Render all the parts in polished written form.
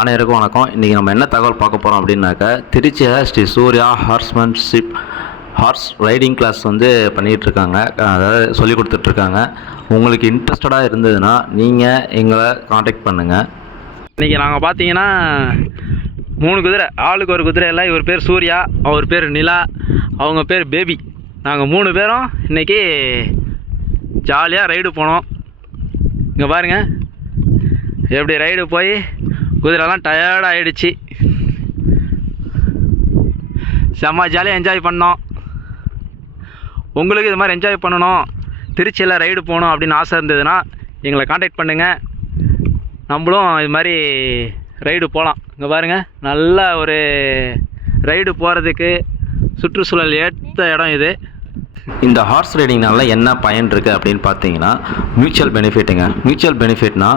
அனைவருக்கும் வணக்கம். இன்றைக்கி நம்ம என்ன தகவல் பார்க்க போகிறோம் அப்படின்னாக்கா, திருச்சியில் Sri Surya horsemanship horse riding class வந்து பண்ணிகிட்ருக்காங்க, அதாவது சொல்லி கொடுத்துட்ருக்காங்க. உங்களுக்கு இன்ட்ரெஸ்டடாக இருந்ததுன்னா நீங்கள் எங்களை காண்டாக்ட் பண்ணுங்கள். இன்றைக்கி நாங்கள் பார்த்தீங்கன்னா 3 குதிரை, ஆளுக்கு ஒரு குதிரை. எல்லாம் இவர் பேர் சூர்யா, அவர் பேர் நிலா, அவங்க பேர் பேபி. நாங்கள் 3 பேரும் இன்றைக்கி ஜாலியாக ரைடு போனோம். இங்கே பாருங்கள், எப்படி ரைடு போய் குதிரைலாம் டயர்டாக ஆகிடுச்சு. செம்ம ஜாலியாக என்ஜாய் பண்ணோம். உங்களுக்கு இது மாதிரி என்ஜாய் பண்ணணும், திருச்சியில் ரைடு போகணும் அப்படின்னு ஆசை இருந்ததுன்னா எங்களை காண்டாக்ட் பண்ணுங்கள். நம்மளும் இது மாதிரி ரைடு போகலாம். இங்கே பாருங்கள், நல்ல ஒரு ரைடு போகிறதுக்கு சுற்றுச்சூழல் ஏற்ற இடம் இது. இந்த ஹார்ஸ் ரைடிங்னால என்ன பயன் இருக்குது அப்படின்னு பார்த்தீங்கன்னா, மியூச்சுவல் பெனிஃபிட்டுங்க. மியூச்சுவல் பெனிஃபிட்னா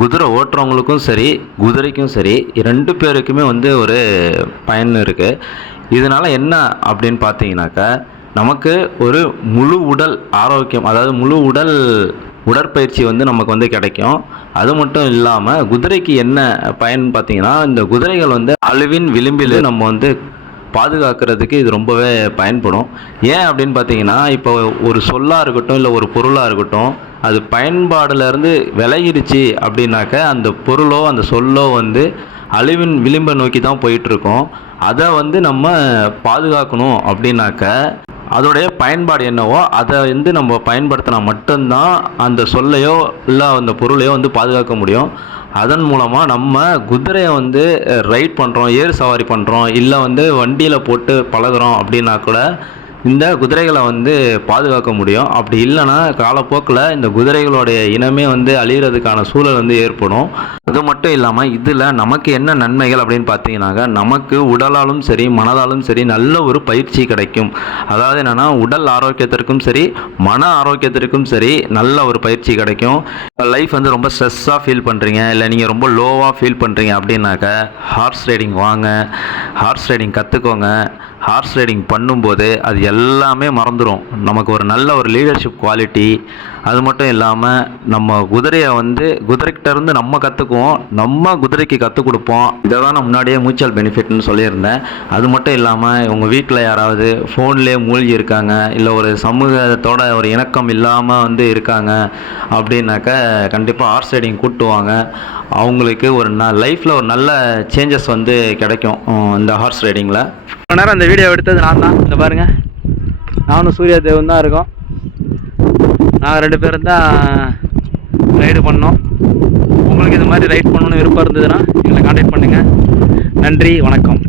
குதிரை ஓட்டுறவங்களுக்கும் சரி, குதிரைக்கும் சரி, 2 பேருக்குமே வந்து ஒரு பயன் இருக்குது. இதனால் என்ன அப்படின்னு பார்த்தீங்கன்னாக்கா, நமக்கு ஒரு முழு உடல் ஆரோக்கியம், அதாவது முழு உடல் உடற்பயிற்சி வந்து நமக்கு வந்து கிடைக்கும். அது மட்டும் இல்லாமல் குதிரைக்கு என்ன பயன் பார்த்தீங்கன்னா, இந்த குதிரைகள் வந்து அழிவின் விளிம்பில் நம்ம வந்து பாதுகாக்கிறதுக்கு இது ரொம்பவே பயன்படும். ஏன் அப்படின்னு பார்த்தீங்கன்னா, இப்போ ஒரு சொல்லாக இருக்கட்டும், இல்லை ஒரு பொருளாக இருக்கட்டும், அது பயன்பாடுலேருந்து விலகிடுச்சு அப்படின்னாக்க அந்த பொருளோ அந்த சொல்லோ வந்து அழிவின் விளிம்பை நோக்கி தான் போயிட்டுருக்கோம். அதை வந்து நம்ம பாதுகாக்கணும் அப்படின்னாக்க அதோடைய பயன்பாடு என்னவோ அதை வந்து நம்ம பயன்படுத்தினா மட்டும்தான் அந்த சொல்லையோ இல்லை அந்த பொருளையோ வந்து பாதுகாக்க முடியும். அதன் மூலமாக நம்ம குதிரையை வந்து ரைட் பண்ணுறோம், ஏர் சவாரி பண்ணுறோம், இல்லை வந்து வண்டியில் போட்டு பழகுறோம் அப்படின்னா கூட இந்த குதிரைகளை வந்து பாதுகாக்க முடியும். அப்படி இல்லைன்னா காலப்போக்கில் இந்த குதிரைகளுடைய இனமே வந்து அழிகிறதுக்கான சூழல் வந்து ஏற்படும். அது மட்டும் இல்லாமல் இதில் நமக்கு என்ன நன்மைகள் அப்படின்னு பார்த்தீங்கன்னாக்கா, நமக்கு உடலாலும் சரி மனதாலும் சரி நல்ல ஒரு பயிற்சி கிடைக்கும். அதாவது என்னென்னா, உடல் ஆரோக்கியத்திற்கும் சரி மன ஆரோக்கியத்திற்கும் சரி நல்ல ஒரு பயிற்சி கிடைக்கும். லைஃப் வந்து ரொம்ப ஸ்ட்ரெஸ்ஸாக ஃபீல் பண்ணுறீங்க, இல்லை நீங்கள் ரொம்ப லோவாக ஃபீல் பண்ணுறீங்க அப்படின்னாக்கா ஹார்ஸ் ரைடிங் வாங்க, ஹார்ஸ் ரைடிங் கற்றுக்கோங்க. ஹார்ஸ் ரைடிங் பண்ணும்போது அது எல்லாமே மறந்துடும். நமக்கு ஒரு நல்ல ஒரு லீடர்ஷிப் குவாலிட்டி, அது மட்டும் இல்லாமல் நம்ம குதிரையை வந்து குதிரைக்கிட்டேருந்து நம்ம கற்றுக்குவோம், நம்ம குதிரைக்கு கற்றுக் கொடுப்போம். இதை தான் நான் முன்னாடியே மியூச்சுவல் பெனிஃபிட்னு சொல்லியிருந்தேன். அது மட்டும் இல்லாமல் உங்கள் வீட்டில் யாராவது ஃபோன்லேயே மூழ்கி இருக்காங்க, இல்லை ஒரு சமூகத்தோட ஒரு இணக்கம் இல்லாமல் வந்து இருக்காங்க அப்படின்னாக்க கண்டிப்பாக ஹார்ஸ் ரைடிங் கூட்டுவாங்க. அவங்களுக்கு ஒரு லைஃப்பில் ஒரு நல்ல சேஞ்சஸ் வந்து கிடைக்கும் இந்த ஹார்ஸ் ரைடிங்கில். இவ்வளோ நேரம் இந்த வீடியோ எடுத்தது நான் தான். இந்த பாருங்கள், நானும் சூர்யா தேவன் தான் இருக்கோம். நாங்கள் 2 பேரும் தான் ரைடு பண்ணோம். உங்களுக்கு இது மாதிரி ரைட் பண்ணணும்னு விருப்பம் இருந்ததுன்னா எங்களை காண்டாக்ட் பண்ணுங்கள். நன்றி, வணக்கம்.